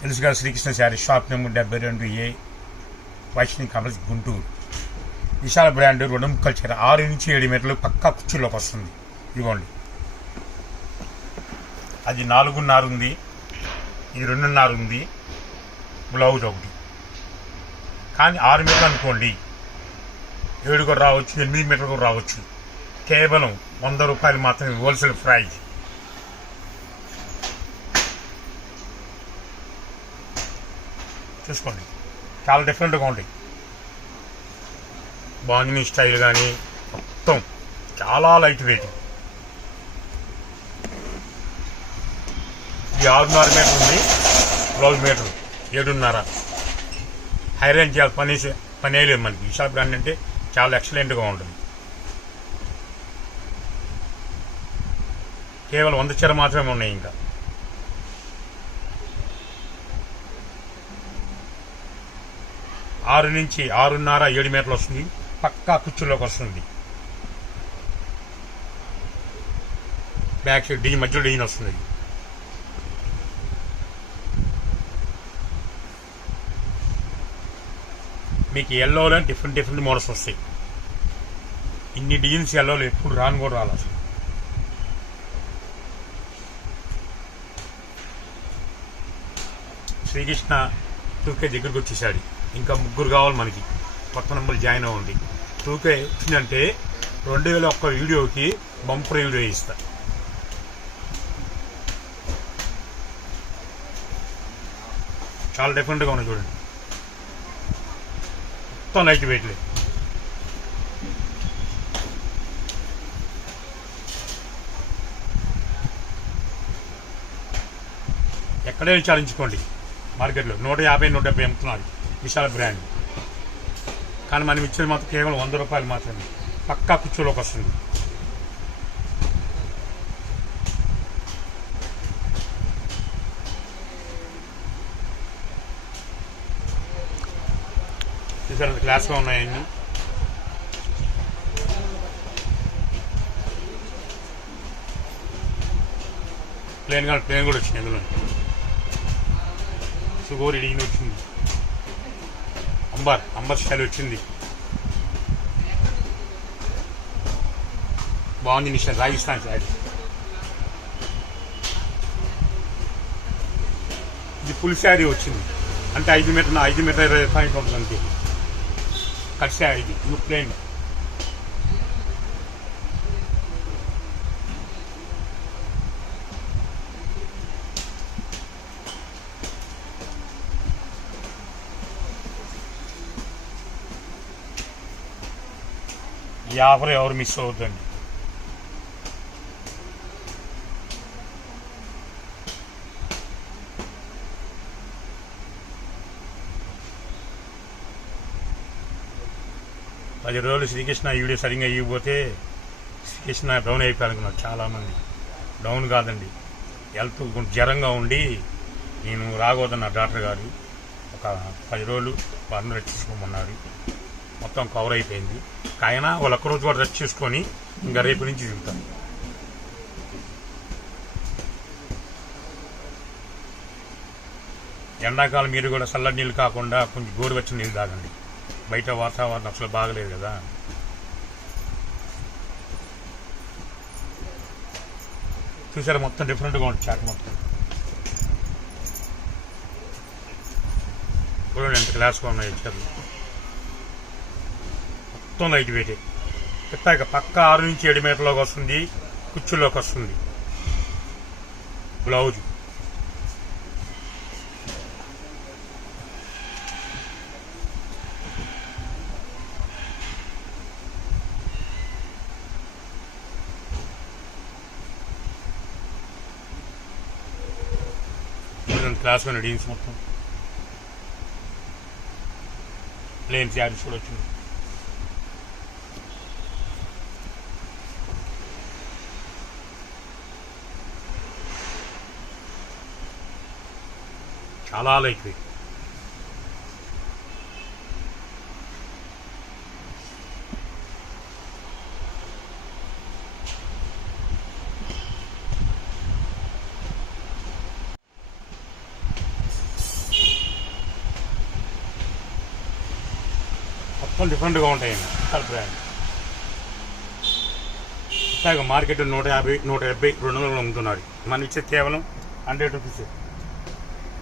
తెలుసుగా Srikrishna sari shop number 72A Vaishnavi complex Guntur. Vishala brand 2 ముక్కల చీర 6 నుంచి 7 మీటర్లు పక్కా కుర్చీలోకి వస్తుంది. ఇదిగోండి, అది 4.5 ఉంది, ఇది 2.5 ఉంది, బ్లౌజ్ ఒకటి. కానీ 6 మీటర్లు అనుకోండి, 7 కూడా రావచ్చు, 8 మీటర్లు కూడా రావచ్చు. కేవలం 100 రూపాయలు మాత్రమే హోల్సేల్ ప్రైజ్. చూసుకోండి, చాలా డిఫరెంట్గా ఉంటాయి. బాంజిని స్టైల్ కానీ మొత్తం చాలా లైట్ వెయిట్. ఇది 6.5 మీటర్ ఉంది, బ్లౌజ్ మీటర్ 7.5. హై రేంజ్ పనే లేదు మనకి. విశాల్ బ్రాండ్ అంటే చాలా ఎక్సలెంట్గా ఉంటుంది. కేవలం 100 చీర మాత్రమే ఉన్నాయి. ఇంకా 6 నుంచి 6.5 7 మీటర్లు వస్తుంది, పక్కా కుర్చీలోకి వస్తుంది. బ్యాక్ సైడ్ డిజైన్, మధ్యలో డిజైన్ వస్తుంది. మీకు ఎల్లోలో డిఫరెంట్ మోడల్స్ వస్తాయి. ఇన్ని డిజైన్స్ ఎల్లోలో ఎప్పుడు రాను కూడా రాలి. అసలు శ్రీకృష్ణ 2K దగ్గరికి వచ్చేసాడు. ఇంకా 3 కావాలి మనకి. కొత్త నెంబర్ జాయిన్ అవ్వండి. 2K వచ్చిందంటే 2001 వీడియోకి బంపర్ వీడియో ఇస్తా. చాలా డిఫరెంట్గా ఉన్నాయి చూడండి, మొత్తం లైట్ వెయిట్లే. ఎక్కడే చాలించుకోండి. మార్కెట్లో 150 170 అమ్ముతున్నారు విశాల బ్రాండ్. కానీ మనం ఇచ్చేది మాత్రం కేవలం 100 రూపాయలు మాత్రమే, పక్కా కుర్చీలోకి వస్తుంది. చూసారు క్లాస్గా ఉన్నాయన్నీ. ప్లేన్ కూడా వచ్చింది. అందులో సుగోరి డిజైన్ వచ్చింది, అంబర్ స్టైల్ వచ్చింది. బాగుంది నిషా, రాజస్థాన్ శారీ. ఇది ఫుల్ శారీ వచ్చింది, అంటే 5 మీటర్ 20 పాయింట్ ఉంటుంది అంతే. కట్ శారీ ఇది, ప్లేన్. ఈ ఆఫర్ ఎవరు మిస్ అవుతుందండి. పది రోజులు శ్రీకృష్ణ వీడియో సరిగ్గా ఇవ్వకపోతే శ్రీకృష్ణ డౌన్ అయిపోయాలనుకున్నారు చాలామంది. డౌన్ కాదండి, హెల్త్ జ్వరంగా ఉండి నేను రాకూడదన్న డాక్టర్ గారు ఒక 10 రోజులు వాళ్ళని రక్షించుకోమన్నారు. మొత్తం కవర్ అయిపోయింది. అయినా వాళ్ళు ఒక్కరోజు కూడా రెస్ట్ చేసుకొని ఇంకా రేపు నుంచి తింటాను. ఎండాకాలం మీరు కూడా చల్లటి నీళ్ళు కాకుండా కొంచెం గోరువెచ్చని నీళ్ళు తాగండి. బయట వాతావరణం అసలు బాగలేదు కదా. చూసారా మొత్తం డిఫరెంట్గా ఉంటుంది చాట్ మొత్తం. చూడండి ఎంత క్లాస్గా ఉన్నాయి చీరలు, మొత్తం లైట్ వెయిటే. చెప్పాక పక్క 6 నుంచి 7 మీటర్లోకి వస్తుంది, కుర్చీలోకి వస్తుంది. బ్లౌజ్ క్లాస్ ఉన్న డీన్స్ మొత్తం ప్లేన్ శారీస్ కూడా వచ్చింది. చాలా లైట్ వెయిట్. మొత్తం డిఫరెంట్గా ఉంటాయండి కలర్ బ్రాండ్. ఇట్లాగ మార్కెట్ 150, 170, 200 అమ్ముతున్నారు. మనం ఇచ్చే కేవలం 100 రూపీస్.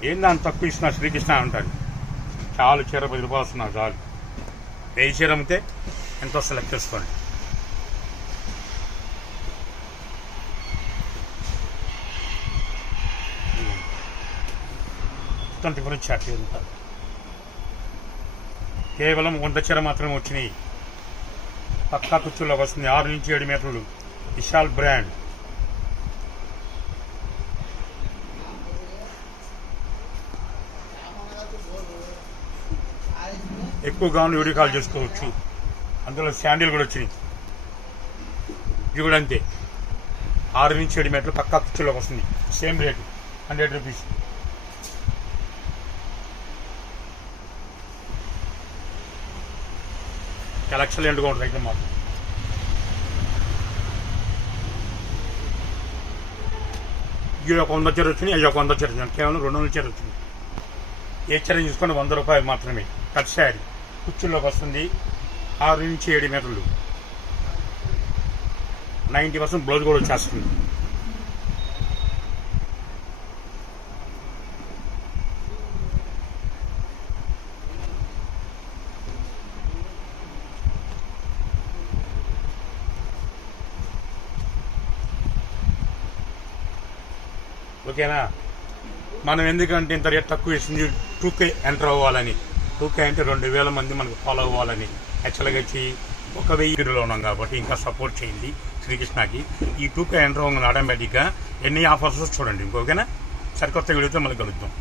ఏంది అంత తక్కువ ఇస్తున్నా శ్రీకృష్ణ అంటారు. చాలు చీర 10 రూపాయలు వస్తున్నారు చాలు. 1000 చీర అమ్మితే ఎంత వస్తుంది లెక్క చేసుకోండి. మొత్తం డిఫరెంట్ చాట్ కేవలం 100 చీర మాత్రమే వచ్చినాయి. పక్కా కుర్చీలోకి వస్తుంది. 6 నుంచి 7 మీటర్లు. విశాల్ బ్రాండ్. ఎక్కువ గౌన్లు వీడియో కాల్ చేసుకోవచ్చు. అందులో శాండిల్ కూడా వచ్చినాయి. ఇవి కూడా అంతే. 6 నుంచి 7 మీటర్లు పక్కా కుర్చీలోకి వస్తుంది. Same rate 100 rupees. చాలా ఎక్సలెంట్గా ఉంటుంది అయితే మాకు. ఇవి ఒక 100 చీర వచ్చినాయి, అవి ఒక 100 చీర వచ్చినాయి. కేవలం 200 చీర వచ్చింది. ఏ చీర చూసుకొని 100 రూపాయలు మాత్రమే. కట్ శారీ కుర్చీలోకి వస్తుంది. 6 నుంచి 7 మీటర్లు. 90% బ్లౌజ్ కూడా వచ్చేస్తుంది. ఓకేనా? మనం ఎందుకంటే ఇంత రేట్ తక్కువ ఇస్తుంది 2K ఎంటర్ అవ్వాలని. 2K అంటే 2000 మంది మనకు ఫాలో అవ్వాలని. యాక్చువల్గా వచ్చి 1000 ఉన్నాం కాబట్టి ఇంకా సపోర్ట్ చేయండి శ్రీకృష్ణకి. ఈ 2K ఎంటర్ అవ్వగానే ఆటోమేటిక్గా ఎన్ని ఆఫర్స్ చూడండి. ఓకేనా? సరికొత్త వీడియోతో మళ్ళీ కలుద్దాం.